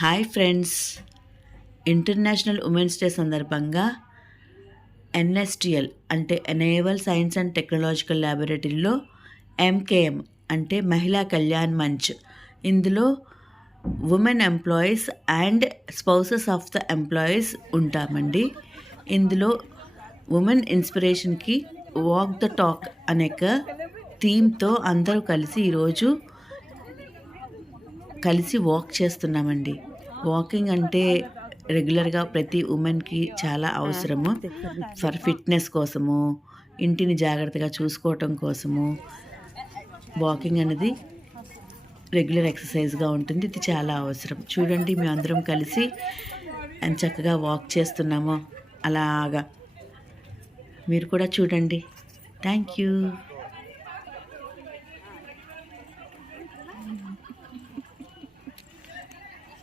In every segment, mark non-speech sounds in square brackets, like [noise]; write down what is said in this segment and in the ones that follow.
Hi friends. International women's day సందర్భంగా NSTL అంటే naval science and technological ల్యాబొరేటరీలో MKM అంటే మహిళా కళ్యాణ్ మంచ్. ఇందులో women employees and spouses of the employees ఉంటామండి. ఇందులో ఉమెన్ ఇన్స్పిరేషన్కి వాక్ ద టాక్ అనేక థీమ్తో అందరూ కలిసి ఈరోజు కలిసి వాక్ చేస్తున్నామండి. వాకింగ్ అంటే రెగ్యులర్గా ప్రతి ఉమెన్కి చాలా అవసరము. ఫర్ ఫిట్నెస్ కోసము ఇంటిని జాగ్రత్తగా చూసుకోవటం కోసము వాకింగ్ అనేది రెగ్యులర్ ఎక్సర్సైజ్గా ఉంటుంది. ఇది చాలా అవసరం. చూడండి మేము అందరం కలిసి ఎంత చక్కగా వాక్ చేస్తున్నాము అలాగా. మీరు కూడా చూడండి. Thank you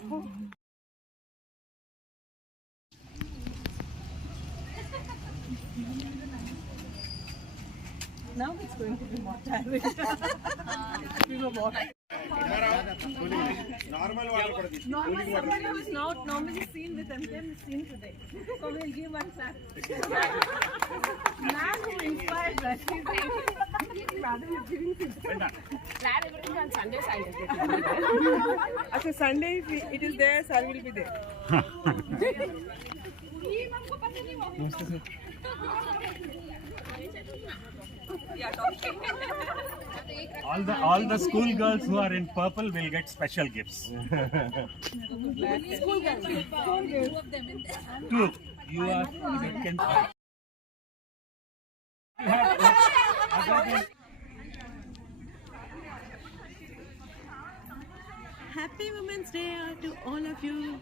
Now it's going to be more tiring. [laughs] we were walking. Normal somebody who is not normally seen with MKM is seen today. So we'll give one clap. [laughs] Man who inspired us. [laughs] अच्छा Sunday it is there sir will be there नमस्ते sir all the all the school girls who are in purple will get special gifts. school girls, two of them. Two. You are. second Happy Women's Day to all of you.